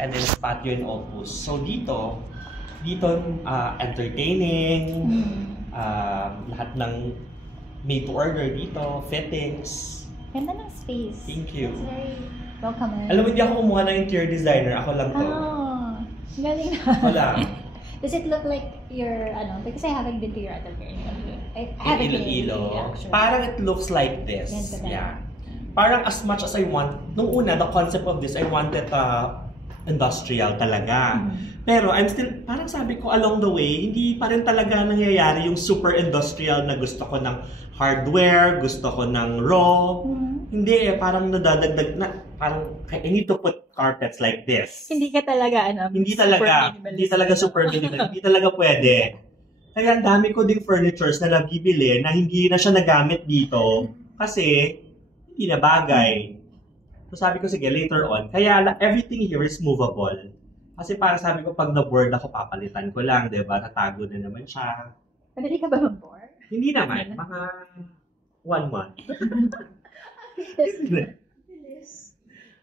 And then patio and opus. So dito entertaining, lahat ng made to order dito, fittings. Ganda ng space. Thank you. It's very welcoming. Alam mo, hindi ako kumuha ng interior designer. Ako lang to. Oh, galing na. Ako lang. Does it look like your, because I haven't been to your other very I haven't been to Iloilo. actually. Parang it looks like this. Ganito Yeah. Parang as much as I want, nung una, the concept of this, I wanted industrial talaga. Pero I'm still, parang sabi ko along the way, hindi pa rin talaga nangyayari yung super industrial na gusto ko ng hardware, gusto ko ng raw. Hindi parang nadadagdag na, parang I need to put carpets like this. Hindi ka talaga, Hindi talaga super minimal. Hindi talaga pwede. Kaya ang dami ko ding furnitures na nabibili na hindi na siya nagamit dito kasi hindi na bagay. So sabi ko, sige, later on. Kaya everything here is movable. Kasi para sabi ko, pag na-board ako, papalitan ko lang, diba? Tatago na naman siya. Madali ka ba mag-board? Hindi naman. Mga 1 month.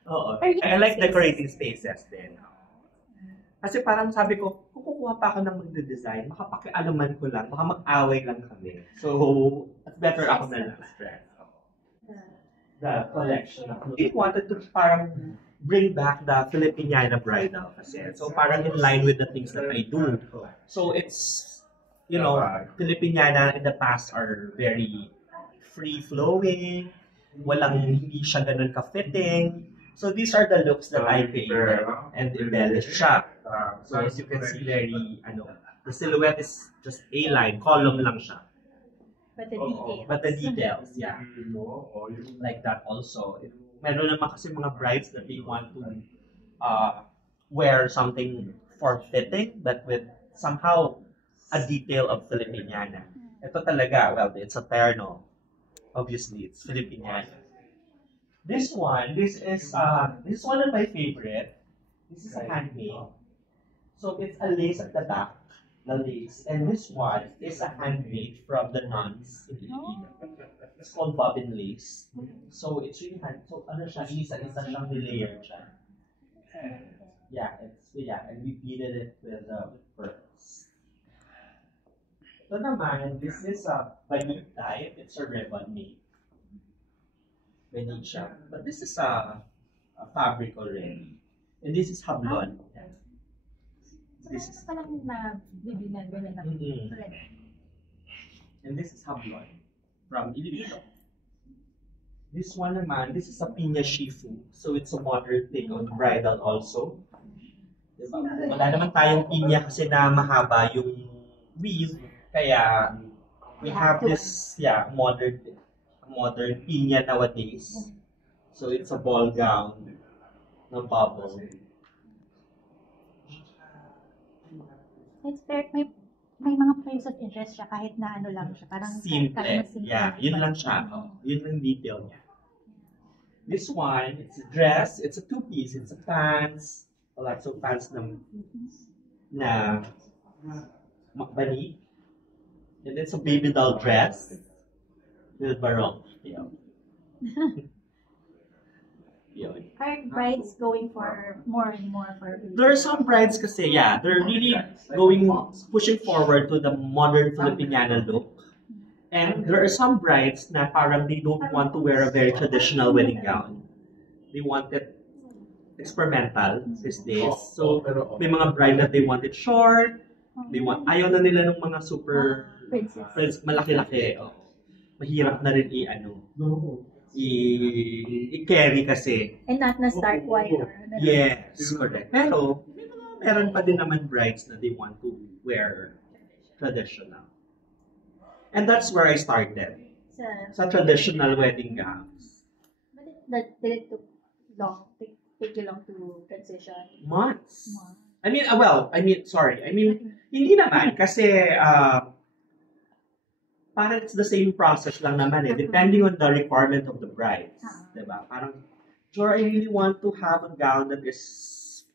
Oo. I like decorating spaces din. Kasi parang sabi ko, kung kukuha pa ako ng magde-design, makapakialaman ko lang, baka mag-away lang kami. So, it's better ako na lang stress. The collection of we wanted to parang bring back the Filipiniana bridal kasi. So parang in line with the things that I do. So it's, Filipiniana in the past are very free-flowing, hindi siya ganun ka-fitting. So these are the looks that I created and embellished siya. So as you can see, the silhouette is just A-line, column lang siya. But the details. Yeah. Like that also. Meron naman kasi mga brides that they want to wear something form-fitting, but with somehow a detail of Filipiniana. Ito talaga, it's a terno. Obviously, it's Filipiniana. This is one of my favorite. This is a handmade. So it's a lace at the back. Lace. And this one is a handmade from the nuns in Iloilo. It's called bobbin lace. So it's really hand. So isa-isa siyang nilayered siya. And we beaded it with pearls. Ito naman, this is a banik type. It's a ribbon made. Banik siya. But this is a fabric already. And this is hablon. This is palang nabibilan ganyan na. And this is hablon from Iloilo. This one naman, this is a pinya shifu. So it's a modern take on bridal also. Diba? Wala naman tayong pinya kasi na mahaba yung weave. Kaya we have this modern pinya nowadays. So it's a ball gown ng bubble. It's very, may mga points of interest siya kahit na lang siya. Parang simple. Yun lang siya. Yun lang detail niya. This one, it's a dress, it's a two-piece, it's a pants, lots of pants na bani. And it's a baby doll dress with barong. Are brides going for more and more for? There are some brides kasi, they're really pushing forward to the modern Filipiniana look. And there are some brides na parang they don't want to wear a very traditional wedding gown. They want it experimental these days. So, may mga bride that they want it short. Ayaw na nila ng mga super malaki-laki. Mahirap na rin i-carry kasi. And not na stark white. Yes, correct. Pero, meron pa din naman brides na they want to wear traditional. And that's where I started. Sa traditional wedding gowns. But did it take you long to transition? Months. Hindi naman kasi parang it's the same process lang naman depending on the requirement of the brides. Diba? Parang, sure, I really want to have a gown that is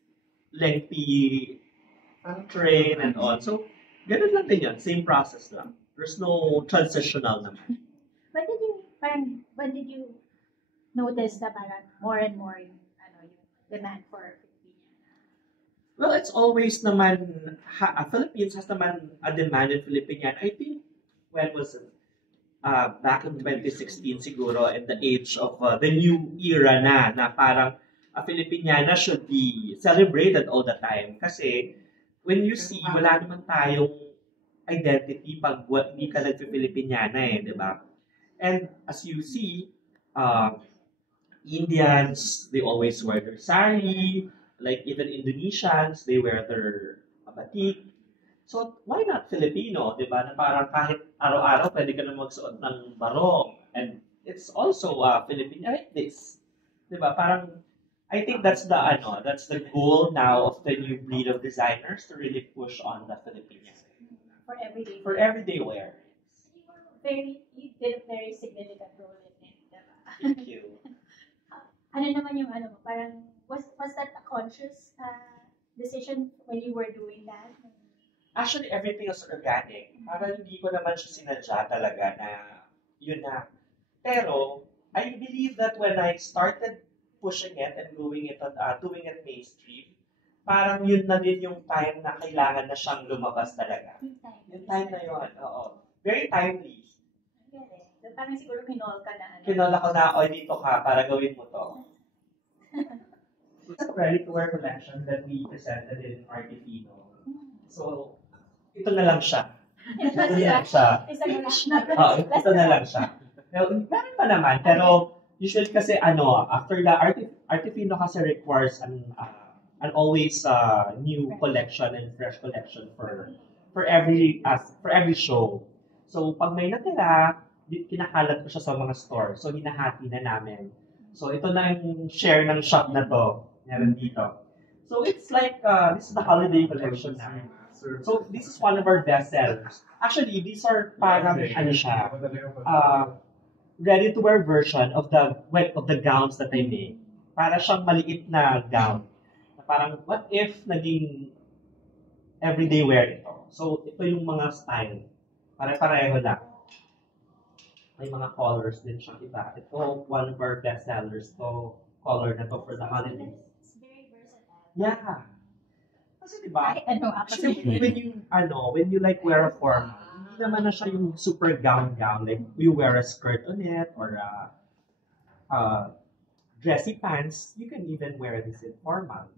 lengthy, train and all. So, ganun lang din yun. Same process lang. There's no transitional naman. When did you notice na parang more and more yung demand for Filipiniana? it's always naman, Philippines has naman a demand in Filipinian. I think, when was it? Back in 2016 siguro, in the age of the new era na parang a Filipiniana should be celebrated all the time. Kasi, when you see, wala naman tayong identity pag hindi ka nagpi-Filipiniana di ba? And as you see, Indians, they always wear their sari. Like even Indonesians, they wear their batik. So, why not Filipino? Di ba? Na parang kahit araw-araw, pwede ka na magsuot ng barong. And it's also Filipino like this. Di ba? Parang, I think that's the goal now of the new breed of designers to really push on the Filipino. For everyday wear. You did a very significant role in it, diba? Thank you. Ano naman yung mo, parang, was that a conscious decision when you were doing that? Actually, everything is organic. Parang hindi ko naman siya sinadya talaga na yun na. Pero, I believe that when I started pushing it and doing it mainstream, parang yun na din yung time na kailangan na siyang lumabas talaga. Yung time na yun, oo. Very timely. So, parang siguro kinol ka na. Kinol ako na, dito ka, para gawin mo to. It's a ready-to-wear collection that we presented in Artifino. So, ito na lang siya. Ito na lang siya. Ito na lang siya. Meron pa naman, pero usually kasi after the Artifino kasi requires an always new collection and fresh collection for every show. So pag may natira, kinakalat ko siya sa mga store. So hinahati na namin. So ito na yung share ng shop na to. Meron dito. So it's like this is the holiday collection na. So this is one of our best sellers. Actually, these are parang ready-to-wear version of the gowns that I make. Para siyang maliit na gown. Parang, what if naging everyday wear ito? So, ito yung mga style. Pare-pareho lang. May mga colors din siyang iba. Ito, one of our best sellers. Ito, color na to for the holidays. It's very versatile. Yeah. Kasi diba, Actually, when you like wear a formal, hindi naman na siya yung super gown. Like, you wear a skirt on it or dressy pants. You can even wear this in formal.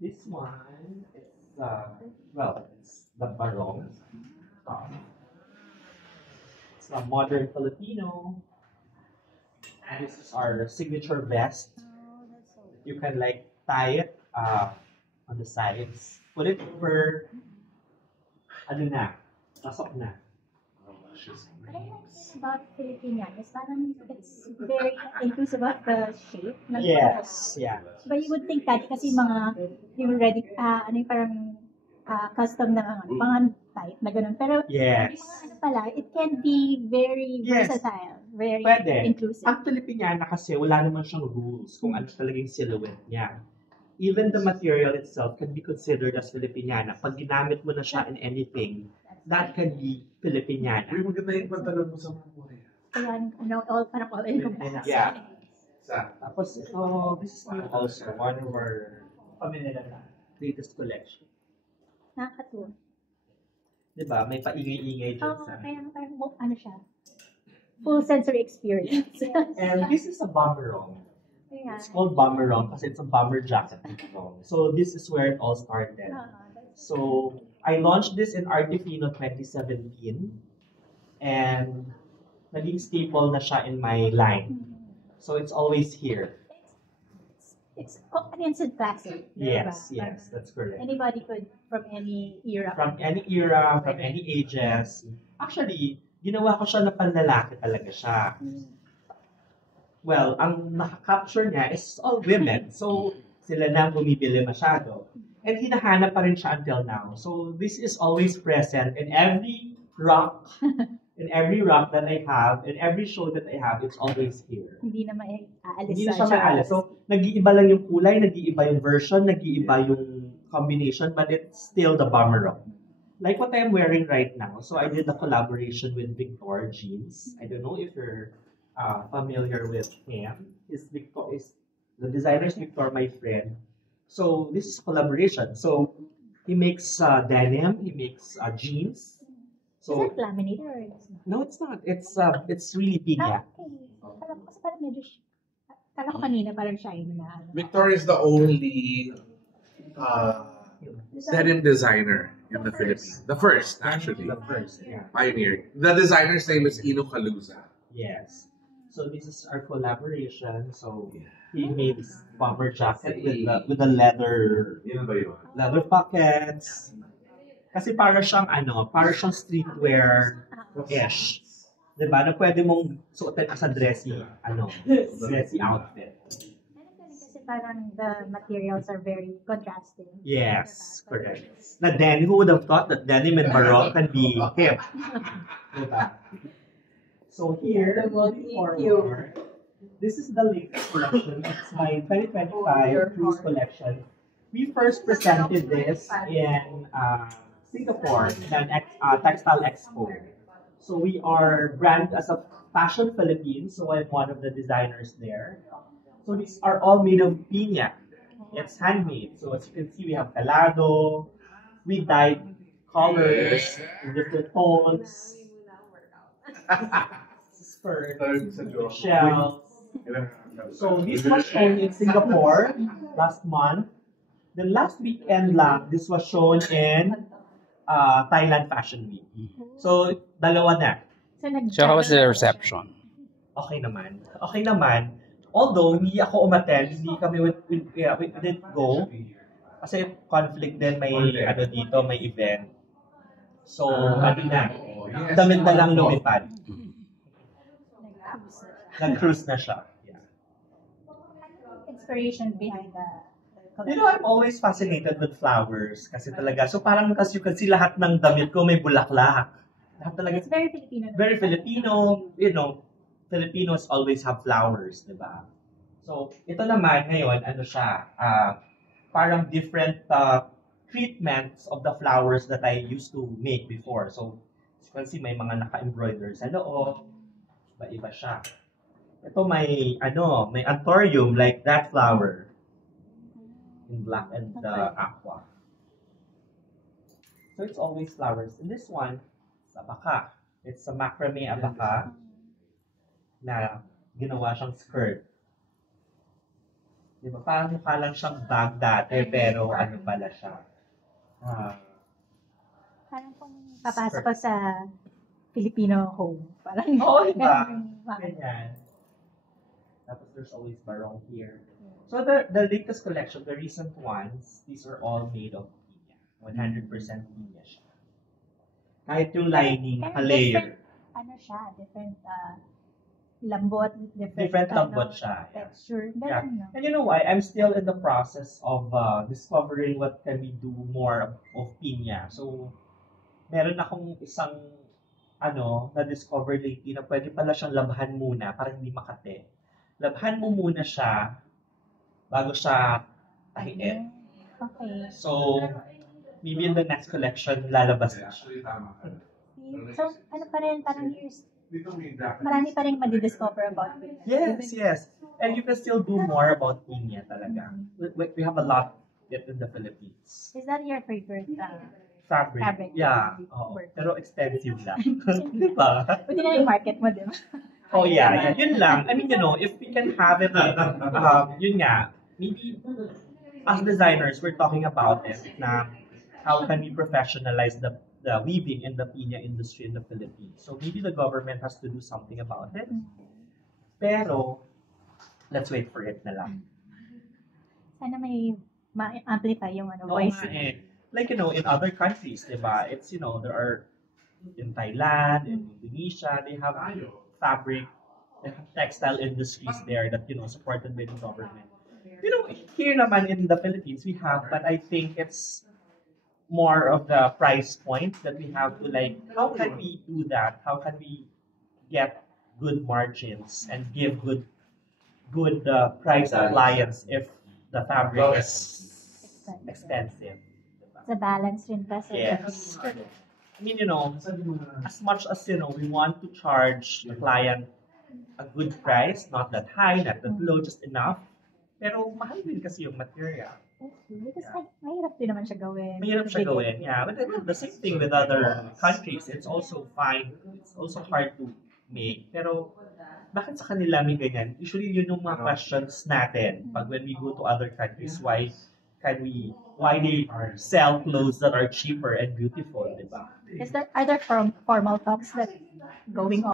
This one, it's the barong. It's a modern Filipino. And this is our signature vest. You can like tie it on the sides. Put it over, pasok na. What I like about Filipinian is parang it's very inclusive of the shape. Yes, yeah. But you would think that kasi yung ready, parang custom na mga type na ganun. Pero yes. Pala, it can be very versatile, very inclusive. Ang Filipiniana kasi wala naman siyang rules kung ano talagang silhouette niya. Even the material itself can be considered as Filipiniana. Pag ginamit mo na siya in anything, that can be Filipiniana. Uy, maganda yung pantalon mo sa mga Korea. Kaya, parang all-encompassing. Yeah. Tapos ito, this is also one of our latest collection. Nakakatuwa. Diba? May paingay-ingay dyan sa... Kaya parang, siya? Full sensory experience. And this is a bomberong. Yeah. It's called bomberong kasi it's a bomber jacket. So this is where it all started. So I launched this in Artifino 2017 and naging staple na siya in my line. So it's always here. It's an instant classic. Yes, that's correct. Anybody could, from any era. From any ages. Actually, ginawa ko siya na panlalaki talaga siya. Well, ang naka-capture niya is all women. So, sila na bumibili masyado. And hinahanap pa rin siya until now. So, this is always present in every rock. In every rock that I have, in every show that I have, it's always here. Hindi na maaalis. Hindi na siya maalis. So, nag-iiba lang yung kulay, nag-iiba yung version, nag-iiba yung combination, but it's still the bomber rock. Like what I'm wearing right now. So, I did a collaboration with Victor Jeans. I don't know if you're familiar with him. The designer is Victor, my friend. So this is a collaboration. So he makes denim, he makes jeans. Is So it laminated or it's not? no, it's not. It's really pinya. Okay. Alam ko kasi parang medyo, kala ko kanina parang shiny na. Victoria is the only denim designer in the Philippines. The first, actually. The first, yeah. Pioneer. The designer's name is Ino Caluza. Yes. So this is our collaboration. So he made this bomber jacket with the leather pockets. Kasi para siyang streetwear-ish. Diba? Na pwede mong suotin as a dressy outfit. Kasi parang the materials are very contrasting. Yes, correct. Na denim, who would have thought that denim and barong can be hip? Diba? So here, moving forward, this is the latest collection. It's my 2025 cruise collection. We first presented this in Singapore in an textile expo. So we are branded as a Fashion Philippines, so I'm one of the designers there. So these are all made of piña. It's handmade. So as you can see, we have calado. We dyed colors in different tones. Skirt, shells. So this was shown in Singapore last month. Then last weekend lang, this was shown in Thailand Fashion Week. So, dalawa na. So how was the reception? Okay naman. Okay naman. Although, hindi ako umattend, hindi kami, we didn't go. Kasi conflict din, may may event. So, damit na lang lumipad. Nag-cruise na siya. Yeah. Inspiration behind the You know, I'm always fascinated with flowers. Kasi talaga, so parang as you can see, lahat ng damit ko may bulaklak. Lahat talaga. It's very Filipino. Very Filipino. You know, Filipinos always have flowers, di ba? So, ito naman ngayon, parang different treatments of the flowers that I used to make before. So, as you can see, may mga naka-embroider sa loob. Iba siya. Ito may anthurium like that flower. In black and aqua. So it's always flowers. And this one, it's abaka. It's a macrame abaka na ginawa siyang skirt. Diba? Parang mukha lang siyang bag dati, pero ano pala siya. Parang kung papasok ko sa Filipino home. Parang diba? Ganyan. Tapos there's always barong here. So the latest collection, the recent ones, these are all made of piña. 100% piña siya. Kahit yung lining, naka-layer. Different lambot, different lambot siya. Texture. Yeah. And you know why? I'm still in the process of discovering what can we do more of piña. So, meron akong isang na-discover lately na pwede pala siyang labhan muna para hindi makate. Labhan mo muna siya bago siya tahiin. Okay. So, maybe in the next collection, lalabas na siya. So, parang years, marami pa rin madidiscover about it. Yes. And you can still do more about piña talaga. We have a lot yet in the Philippines. Is that your favorite Fabric? Yeah. Pero expensive lang. Di ba? Pwede na yung market mo, di ba? Oh yeah. Yun lang. I mean, if we can have it, yun nga, maybe as designers, we're talking about it na how can we professionalize the weaving in the piña industry in the Philippines. So maybe the government has to do something about it. Pero, let's wait for it na lang. Sana may ma-amplify yung voice. Like, in other countries, diba? It's, there are, in Thailand, in Indonesia, they have fabric, they have textile industries there that, supported by the government. Here naman in the Philippines, we have, but I think it's more of the price point that we have to how can we do that? How can we get good margins and give good price to clients if the fabric is expensive? It's a balance rin kasi. Yes. I mean, as much as, we want to charge the client a good price, not that high, not that low, just enough. Pero mahal din kasi yung material. Because mahirap din naman siya gawin. Mahirap siya gawin, yeah. But then, the same thing with other countries. It's also fine. It's also hard to make. Pero, bakit sa kanila may ganyan? Usually, yun yung mga questions natin. Pag when we go to other countries, why they sell clothes that are cheaper and beautiful, di ba? Are there formal talks that going on?